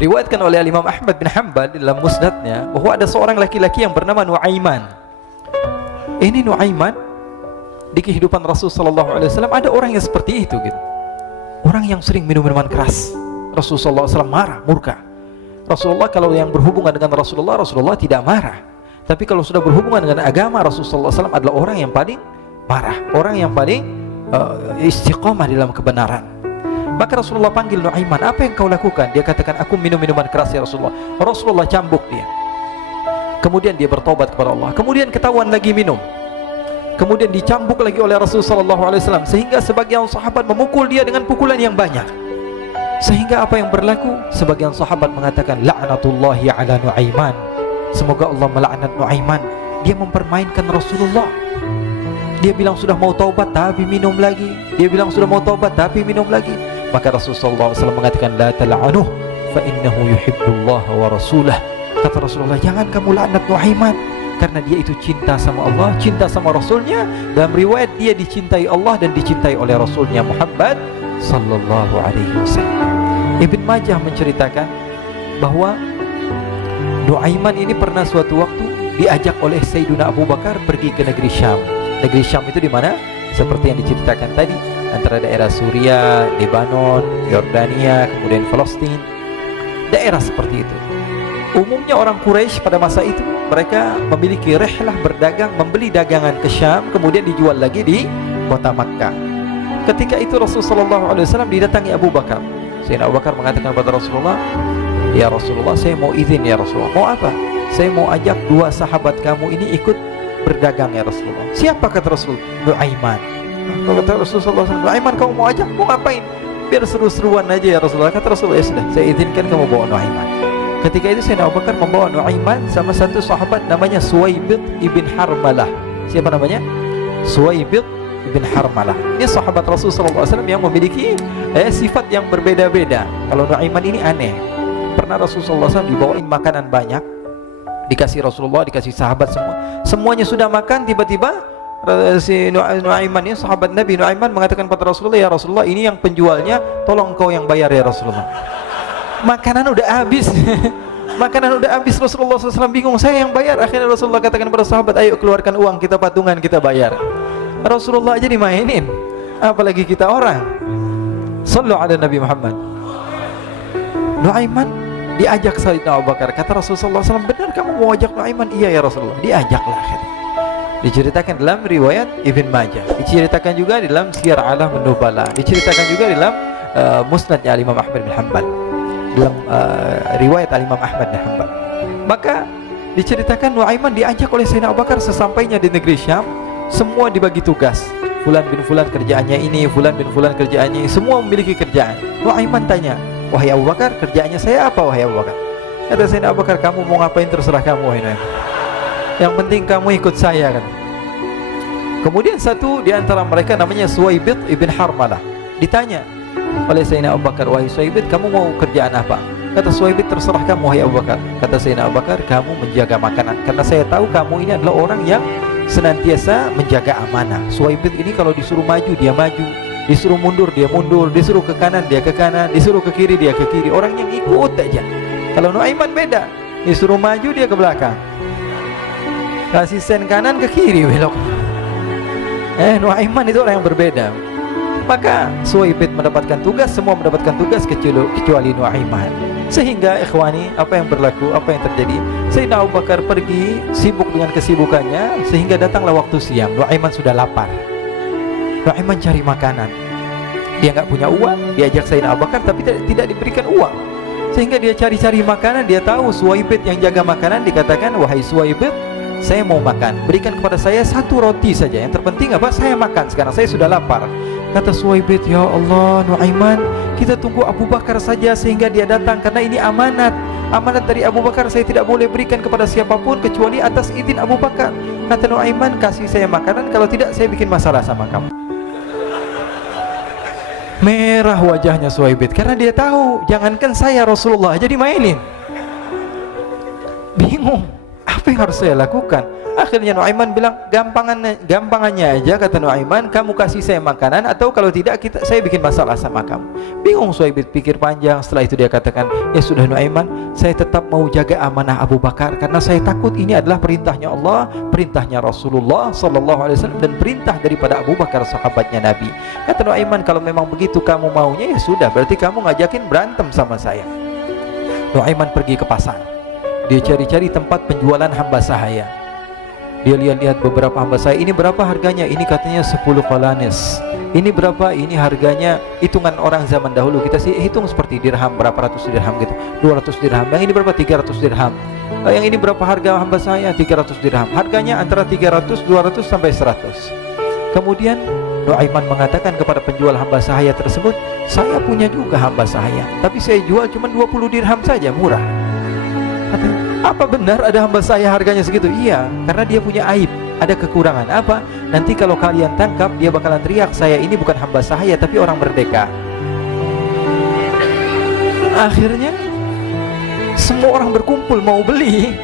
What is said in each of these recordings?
Diriwayatkan oleh Imam Ahmad bin Hanbal dalam musnadnya bahwa ada seorang laki-laki yang bernama Nuaiman. Ini Nuaiman, di kehidupan Rasul sallallahu alaihi wasallam ada orang yang seperti itu gitu. Orang yang sering minum minuman keras. Rasul sallallahu alaihi wasallam marah, murka. Rasulullah kalau yang berhubungan dengan Rasulullah tidak marah. Tapi kalau sudah berhubungan dengan agama, Rasul sallallahu alaihi wasallam adalah orang yang paling marah, orang yang paling istiqamah dalam kebenaran. Maka Rasulullah panggil Nuaiman, apa yang kau lakukan? Dia katakan, aku minum minuman keras ya Rasulullah. Rasulullah cambuk dia. Kemudian dia bertobat kepada Allah. Kemudian ketahuan lagi minum. Kemudian dicambuk lagi oleh Rasul sallallahu alaihi wasallam, sehingga sebagian sahabat memukul dia dengan pukulan yang banyak. Sehingga apa yang berlaku? Sebagian sahabat mengatakan, la'natullahi ala Nuaiman. Semoga Allah melaknat Nuaiman. Dia mempermainkan Rasulullah. Dia bilang sudah mau taubat tapi minum lagi. Dia bilang sudah mau taubat tapi minum lagi. Maka Rasulullah sallallahu alaihi wasallam mengatakan, la tal'anuh fa innahu yuhibbullah wa rasulah. Kata Rasulullah, jangan kamu laknat Nuaiman, karena dia itu cinta sama Allah, cinta sama Rasulnya. Dalam riwayat dia dicintai Allah dan dicintai oleh Rasulnya Muhammad sallallahu alaihi wasallam. Ibn Majah menceritakan bahwa Nuaiman ini pernah suatu waktu diajak oleh Sayyidina Abu Bakar pergi ke negeri Syam. Negeri Syam itu di mana? Seperti yang diceritakan tadi, antara daerah Suria, Lebanon, Yordania, kemudian Palestina. Daerah seperti itu. Umumnya orang Quraisy pada masa itu mereka memiliki rihlah berdagang, membeli dagangan ke Syam, kemudian dijual lagi di kota Makkah. Ketika itu Rasulullah SAW didatangi Abu Bakar. Sayyidina Abu Bakar mengatakan kepada Rasulullah, ya Rasulullah, saya mau izin ya Rasulullah. Mau apa? Saya mau ajak dua sahabat kamu ini ikut berdagang ya Rasulullah. Siapa? Kata Rasul, Nuaiman. Kata Rasulullah SAW, Nuaiman kamu mau ajak? Mau ngapain? Biar seru-seruan aja ya Rasulullah. Kata Rasulullah, ya sudah, saya izinkan kamu bawa Nuaiman. Ketika itu Sayyidina Abu Bakar membawa Nuaiman sama satu sahabat namanya Suwaibid ibn Harmalah. Siapa namanya? Suwaibid ibn Harmalah. Ini sahabat Rasulullah SAW yang memiliki sifat yang berbeda-beda. Kalau Nuaiman ini aneh. Pernah Rasulullah SAW dibawain makanan banyak, dikasih Rasulullah, dikasih sahabat semua. Semuanya sudah makan, tiba-tiba si Nuaiman ini, sahabat Nabi Nuaiman mengatakan kepada Rasulullah, ya Rasulullah, ini yang penjualnya, tolong kau yang bayar ya Rasulullah. Makanan udah habis. Makanan udah habis. Rasulullah SAW bingung, saya yang bayar. Akhirnya Rasulullah katakan kepada sahabat, ayo keluarkan uang, kita patungan, kita bayar. Rasulullah aja dimainin, apalagi kita orang. Sallu ala Nabi Muhammad. Nuaiman diajak Sayyidina Abu Bakar. Kata Rasulullah SAW, benar kamu mau ajak Nuaiman? Iya ya Rasulullah. Diajaklah akhirnya. Diceritakan dalam riwayat Ibn Majah, diceritakan juga dalam Syiar A'lam An-Nubala, diceritakan juga dalam Musnadnya Imam Ahmad bin Hanbal, dalam riwayat Imam Ahmad bin Hanbal. Maka diceritakan Nuaiman diajak oleh Sayyidina Abu Bakar. Sesampainya di negeri Syam, semua dibagi tugas. Fulan bin Fulan kerjaannya ini, Fulan bin Fulan kerjaannya ini, semua memiliki kerjaan. Nuaiman tanya, wahai Abu Bakar, kerjaannya saya apa wahai Abu Bakar? Kata Sayyidina Abu Bakar, kamu mau ngapain terserah kamu wahai Nuaiman. Yang penting kamu ikut saya kan. Kemudian satu di antara mereka namanya Suwaibid ibn Harmalah. Ditanya oleh Sayyidina Abu Bakar, wahai Suwaibid, kamu mau kerjaan apa? Kata Suwaibid, terserah kamu wahai Abu Bakar. Kata Sayyidina Abu Bakar, kamu menjaga makanan, karena saya tahu kamu ini adalah orang yang senantiasa menjaga amanah. Suwaibid ini kalau disuruh maju dia maju, disuruh mundur dia mundur, disuruh ke kanan dia ke kanan, disuruh ke kiri dia ke kiri. Orang yang ikut aja. Kalau Nuaiman beda, disuruh maju dia ke belakang, kasih sen kanan ke kiri belok. Nuaiman itu orang yang berbeda. Maka Suwaibid mendapatkan tugas, semua mendapatkan tugas kecuali Nuaiman. Sehingga ikhwani, apa yang berlaku, apa yang terjadi? Sayyidina Abu Bakar pergi sibuk dengan kesibukannya, sehingga datanglah waktu siang. Nuaiman sudah lapar. Nuaiman cari makanan. Dia nggak punya uang, diajak Sayyidina Abu Bakar tapi tidak diberikan uang. Sehingga dia cari-cari makanan. Dia tahu Suwaibid yang jaga makanan, dikatakan, wahai Suwaibid, saya mau makan, berikan kepada saya satu roti saja. Yang terpenting apa? Saya makan sekarang, saya sudah lapar. Kata Suwaibid, ya Allah Nuaiman, kita tunggu Abu Bakar saja sehingga dia datang, karena ini amanat. Amanat dari Abu Bakar, saya tidak boleh berikan kepada siapapun kecuali atas izin Abu Bakar. Kata Nuaiman, kasih saya makanan, kalau tidak saya bikin masalah sama kamu. Merah wajahnya Suwaibid, karena dia tahu, jangankan saya, Rasulullah aja dimainin. Bingung, apa yang harus saya lakukan? Akhirnya Nuaiman bilang, gampangannya aja, kata Nuaiman, kamu kasih saya makanan, atau kalau tidak saya bikin masalah sama kamu. Bingung Suhaib pikir panjang. Setelah itu dia katakan, ya sudah Nuaiman, saya tetap mau jaga amanah Abu Bakar, karena saya takut ini adalah perintahnya Allah, perintahnya Rasulullah sallallahu alaihi wasallam, dan perintah daripada Abu Bakar sahabatnya Nabi. Kata Nuaiman, kalau memang begitu kamu maunya, ya sudah, berarti kamu ngajakin berantem sama saya. Nuaiman pergi ke pasar. Dia cari-cari tempat penjualan hamba sahaya. Dia lihat-lihat beberapa hamba sahaya. Ini berapa harganya? Ini katanya 10 qalanis. Ini berapa? Ini harganya, hitungan orang zaman dahulu, kita sih hitung seperti dirham, berapa ratus dirham gitu, 200 dirham. Yang ini berapa? 300 dirham. Yang ini berapa harga hamba sahaya? 300 dirham. Harganya antara 300, 200 sampai 100. Kemudian Nuaiman mengatakan kepada penjual hamba sahaya tersebut, saya punya juga hamba sahaya, tapi saya jual cuma 20 dirham saja, murah. Katanya, apa benar ada hamba saya harganya segitu? Iya, karena dia punya aib, ada kekurangan. Apa? Nanti kalau kalian tangkap, dia bakalan teriak, saya ini bukan hamba sahaya tapi orang merdeka. Akhirnya semua orang berkumpul mau beli.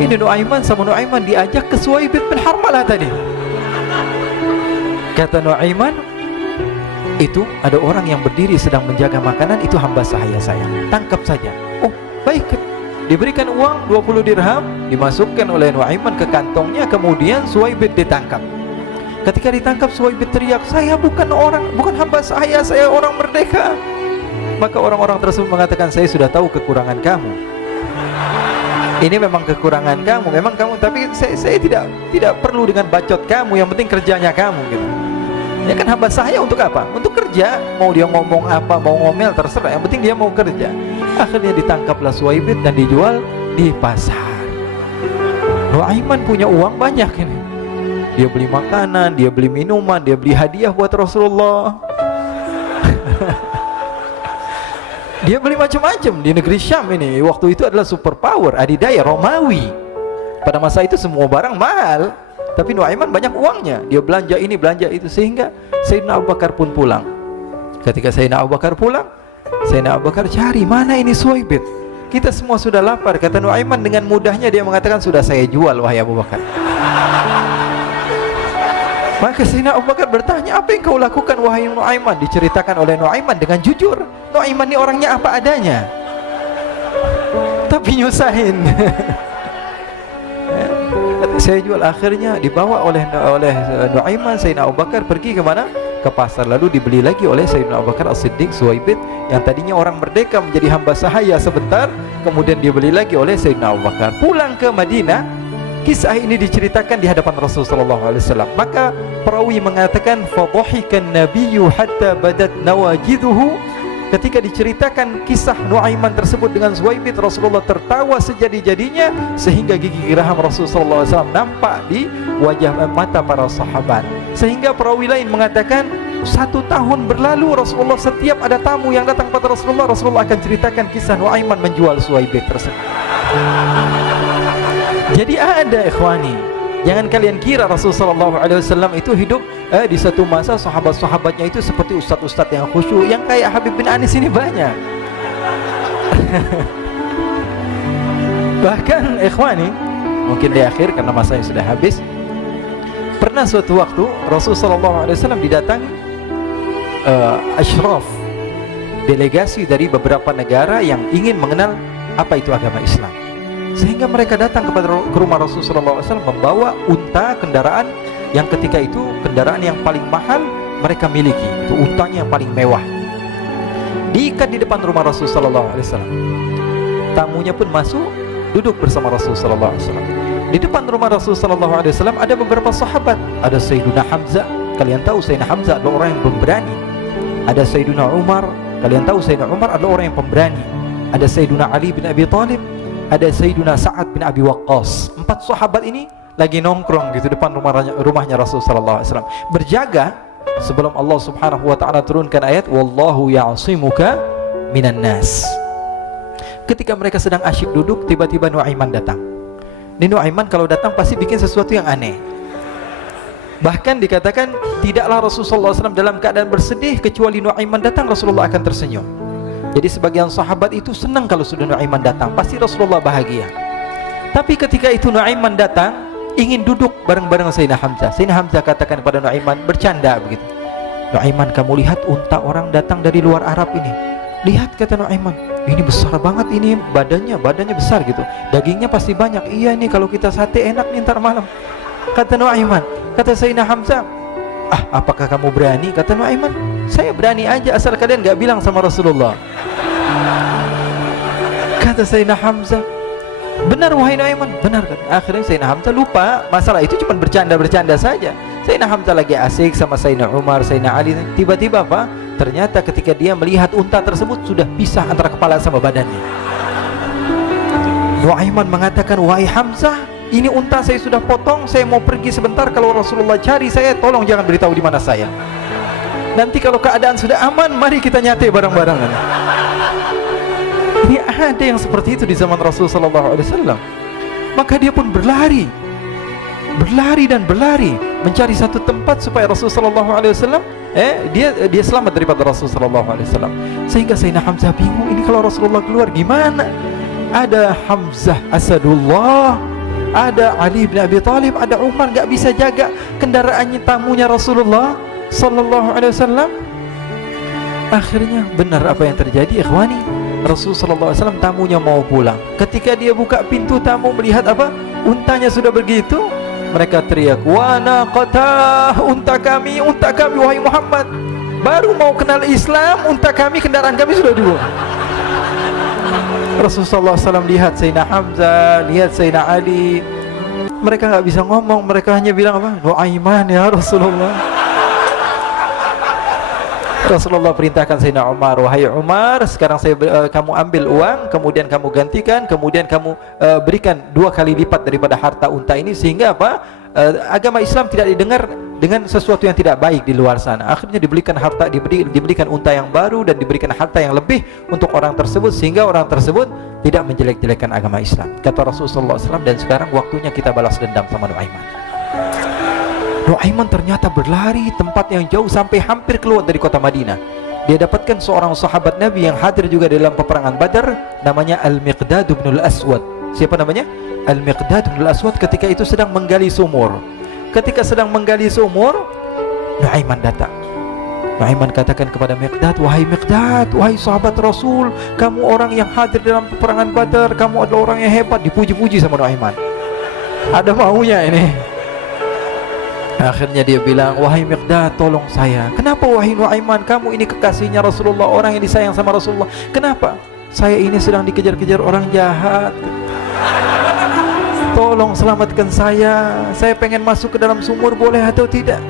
Ini Nuaiman sama Nuaiman diajak ke Suhaib bin Harmalah tadi. Kata Nuaiman, itu ada orang yang berdiri sedang menjaga makanan, itu hamba sahaya saya, tangkap saja. Oh baik. Diberikan uang 20 dirham, dimasukkan oleh Nuaiman ke kantongnya. Kemudian Suhaib ditangkap. Ketika ditangkap, Suhaib teriak, saya bukan hamba saya orang merdeka. Maka orang-orang tersebut mengatakan, saya sudah tahu kekurangan kamu. Ini memang kekurangan kamu, memang kamu, tapi saya tidak perlu dengan bacot kamu, yang penting kerjanya kamu gitu. Ya kan, hamba saya untuk apa? Untuk kerja. Mau dia ngomong apa, mau ngomel, terserah, yang penting dia mau kerja. Akhirnya ditangkaplah Suhaib dan dijual di pasar. Nuaiman punya uang banyak ini. Dia beli makanan, dia beli minuman, dia beli hadiah buat Rasulullah. Dia beli macam-macam di negeri Syam ini. Waktu itu adalah superpower, adidaya Romawi. Pada masa itu semua barang mahal, tapi Nuaiman banyak uangnya. Dia belanja ini, belanja itu, sehingga Sayyidina Abu Bakar pun pulang. Ketika Sayyidina Abu Bakar pulang, Sayyidina Abu Bakar cari, mana ini Suhaib? Kita semua sudah lapar. Kata Nuaiman dengan mudahnya dia mengatakan, sudah saya jual wahai Abu Bakar. Maka Sayyidina Abu Bakar bertanya, apa yang kau lakukan wahai Nuaiman? Diceritakan oleh Nuaiman dengan jujur. Nuaiman ini orangnya apa adanya, tapi nyusahin. Saya jual. Akhirnya dibawa oleh Nuaiman, Sayyidina Abu Bakar pergi ke mana? Ke pasar. Lalu dibeli lagi oleh Sayyidina Abu Bakar As-Siddiq Suhaib, yang tadinya orang merdeka menjadi hamba sahaya sebentar, kemudian dibeli lagi oleh Sayyidina Abu Bakar. Pulang ke Madinah, kisah ini diceritakan di hadapan Rasulullah SAW. Maka perawi mengatakan, fadhahikan nabiyyu hatta badat nawajiduhu. Ketika diceritakan kisah Nuaiman tersebut dengan Suhaib, Rasulullah tertawa sejadi-jadinya, sehingga gigi geraham Rasulullah SAW nampak di wajah mata para sahabat. Sehingga perawi lain mengatakan, 1 tahun berlalu, Rasulullah setiap ada tamu yang datang pada Rasulullah akan ceritakan kisah Nuaiman menjual Suhaib tersebut. Jadi ada, ikhwani, jangan kalian kira Rasulullah SAW itu hidup di satu masa sahabat-sahabatnya itu seperti ustadz-ustadz yang khusyuk, yang kayak Habib bin Anis ini banyak. Bahkan ikhwani, mungkin di akhir karena masanya sudah habis, pernah suatu waktu Rasulullah SAW didatangi asyraf, delegasi dari beberapa negara yang ingin mengenal apa itu agama Islam. Sehingga mereka datang ke rumah Rasulullah SAW membawa unta, kendaraan yang ketika itu kendaraan yang paling mahal mereka miliki, itu untanya yang paling mewah. Diikat di depan rumah Rasulullah SAW. Tamunya pun masuk, duduk bersama Rasulullah SAW. Di depan rumah Rasulullah SAW ada beberapa sahabat. Ada Sayyiduna Hamzah, kalian tahu Sayyidina Hamzah adalah orang yang pemberani. Ada Sayyiduna Umar, kalian tahu Sayyidina Umar adalah orang yang pemberani. Ada Sayyiduna Ali bin Abi Thalib, ada Sayyiduna Sa'ad bin Abi Waqqas. 4 sahabat ini lagi nongkrong gitu depan rumahnya Rasulullah SAW, berjaga sebelum Allah Subhanahu wa ta'ala turunkan ayat wallahu ya'simuka minan nas. Ketika mereka sedang asyik duduk, tiba-tiba Nuaiman datang. Ini Nuaiman kalau datang pasti bikin sesuatu yang aneh. Bahkan dikatakan tidaklah Rasulullah SAW dalam keadaan bersedih, kecuali Nuaiman datang Rasulullah akan tersenyum. Jadi sebagian sahabat itu senang kalau sudah Nuaiman datang, pasti Rasulullah bahagia. Tapi ketika itu Nuaiman datang, ingin duduk bareng-bareng Sayyidina Hamzah. Sayyidina Hamzah katakan kepada Nuaiman, bercanda begitu, Nuaiman, kamu lihat unta orang datang dari luar Arab ini. Lihat, kata Nuaiman, ini besar banget, ini badannya besar gitu, dagingnya pasti banyak. Iya nih, kalau kita sate enak nih ntar malam, kata Nuaiman. Kata Sayyidina Hamzah, apakah kamu berani? Kata Nuaiman, saya berani aja asal kalian gak bilang sama Rasulullah. Kata Sayyidina Hamzah, benar wahai Nuaiman, benar. Akhirnya Sayyidina Hamzah lupa masalah itu, cuma bercanda-bercanda saja. Sayyidina Hamzah lagi asik sama Sayyidina Umar, Sayyidina Ali. Tiba-tiba apa? Ternyata ketika dia melihat unta tersebut sudah pisah antara kepala sama badannya. Nuaiman mengatakan, wahai Hamzah, ini unta saya sudah potong, saya mau pergi sebentar. Kalau Rasulullah cari saya, tolong jangan beritahu di mana saya. Nanti kalau keadaan sudah aman, mari kita nyate bareng-barengan. Ini ada yang seperti itu di zaman Rasulullah SAW. Maka dia pun berlari dan berlari mencari satu tempat supaya Rasulullah SAW dia selamat daripada Rasulullah SAW. Sehingga Sayyidina Hamzah bingung, ini kalau Rasulullah keluar gimana? Ada Hamzah Asadullah, ada Ali bin Abi Thalib, ada Umar, gak bisa jaga kendaraannya, tamunya Rasulullah Sallallahu Alaihi Wasallam. Akhirnya benar apa yang terjadi, ikhwani. Rasulullah SAW tamunya mau pulang. Ketika dia buka pintu tamu melihat apa? Untanya sudah begitu. Mereka teriak, wa naqatah, unta kami wahai Muhammad. Baru mau kenal Islam, unta kami, kendaraan kami sudah dibuang. Rasulullah SAW lihat Sayyidina Hamzah, lihat Sayyidina Ali. Mereka nggak bisa ngomong, mereka hanya bilang apa? Nuaiman ya Rasulullah. Rasulullah perintahkan Sayyidina Umar, wahai Umar, sekarang kamu ambil uang, kemudian kamu gantikan, kemudian kamu berikan 2 kali lipat daripada harta unta ini, sehingga apa? Agama Islam tidak didengar dengan sesuatu yang tidak baik di luar sana. Akhirnya diberikan harta, diberikan unta yang baru dan diberikan harta yang lebih untuk orang tersebut, sehingga orang tersebut tidak menjelek-jelekan agama Islam. Kata Rasulullah SAW, dan sekarang waktunya kita balas dendam sama Nuaiman. Nuaiman ternyata berlari tempat yang jauh sampai hampir keluar dari kota Madinah. Dia dapatkan seorang sahabat Nabi yang hadir juga dalam peperangan Badar, namanya Al-Miqdad bin Al-Aswad. Siapa namanya? Al-Miqdad bin Al-Aswad ketika itu sedang menggali sumur. Ketika sedang menggali sumur, Nuaiman datang. Nuaiman katakan kepada Miqdad, wahai Miqdad, wahai sahabat Rasul, kamu orang yang hadir dalam peperangan Badar, kamu adalah orang yang hebat. Dipuji-puji sama Nuaiman. Ada maunya ini. Akhirnya dia bilang, wahai Miqdad, tolong saya. Kenapa wahai Nuaiman? Kamu ini kekasihnya Rasulullah, orang yang disayang sama Rasulullah. Kenapa? Saya ini sedang dikejar-kejar orang jahat. Tolong selamatkan saya. Saya pengen masuk ke dalam sumur, boleh atau tidak?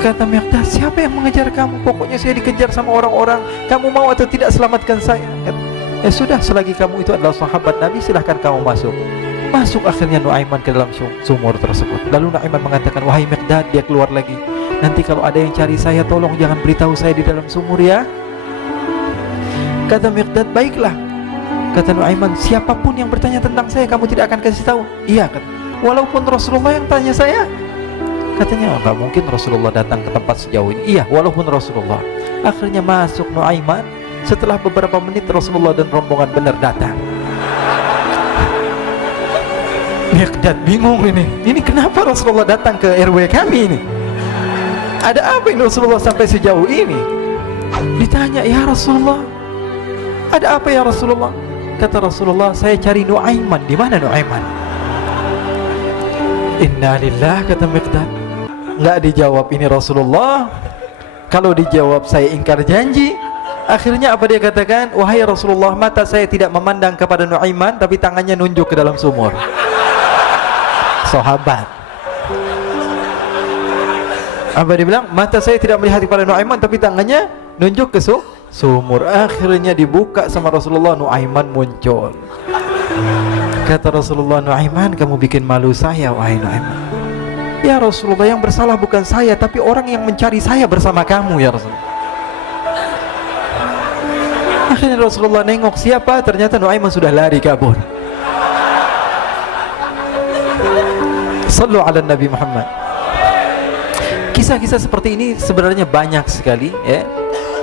Kata Miqdad, siapa yang mengejar kamu? Pokoknya saya dikejar sama orang-orang. Kamu mau atau tidak selamatkan saya? Ya sudah, selagi kamu itu adalah sahabat Nabi, silahkan kamu masuk. Masuk akhirnya Nuaiman ke dalam sumur tersebut. Lalu Nuaiman mengatakan, wahai Miqdad, dia keluar lagi. Nanti kalau ada yang cari saya, tolong jangan beritahu saya di dalam sumur ya. Kata Miqdad, baiklah. Kata Nuaiman, siapapun yang bertanya tentang saya, kamu tidak akan kasih tahu? Iya, kata. Walaupun Rasulullah yang tanya saya? Katanya, enggak mungkin Rasulullah datang ke tempat sejauh ini. Iya, walaupun Rasulullah. Akhirnya masuk Nuaiman. Setelah beberapa menit Rasulullah dan rombongan benar datang. Miqdad bingung ini. Ini kenapa Rasulullah datang ke RW kami ini? Ada apa ini Rasulullah sampai sejauh ini? Ditanya, ya Rasulullah, ada apa ya Rasulullah? Kata Rasulullah, saya cari Nuaiman. Di mana Nuaiman? Innalillah, kata Miqdad. Enggak dijawab ini Rasulullah. Kalau dijawab saya ingkar janji. Akhirnya apa dia katakan? Wahai Rasulullah, mata saya tidak memandang kepada Nuaiman, tapi tangannya nunjuk ke dalam sumur. Sahabat. Apa dia bilang? Mata saya tidak melihat kepada Nuaiman, tapi tangannya nunjuk ke sumur. Akhirnya dibuka sama Rasulullah, Nuaiman muncul. Kata Rasulullah, Nuaiman, kamu bikin malu saya, wahai Nuaiman. Ya Rasulullah, yang bersalah bukan saya, tapi orang yang mencari saya bersama kamu ya Rasulullah. Akhirnya Rasulullah nengok, siapa? Ternyata Nuaiman sudah lari kabur. Sallu ala Nabi Muhammad. Kisah-kisah seperti ini sebenarnya banyak sekali ya.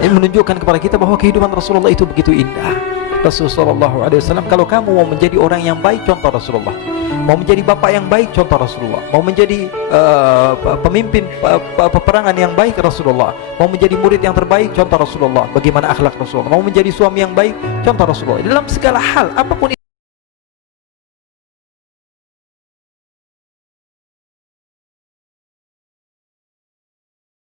Ini menunjukkan kepada kita bahwa kehidupan Rasulullah itu begitu indah. Rasulullah SAW, kalau kamu mau menjadi orang yang baik, contoh Rasulullah. Mau menjadi bapak yang baik, contoh Rasulullah. Mau menjadi pemimpin peperangan yang baik, Rasulullah. Mau menjadi murid yang terbaik, contoh Rasulullah. Bagaimana akhlak Rasulullah. Mau menjadi suami yang baik, contoh Rasulullah. Dalam segala hal, apapun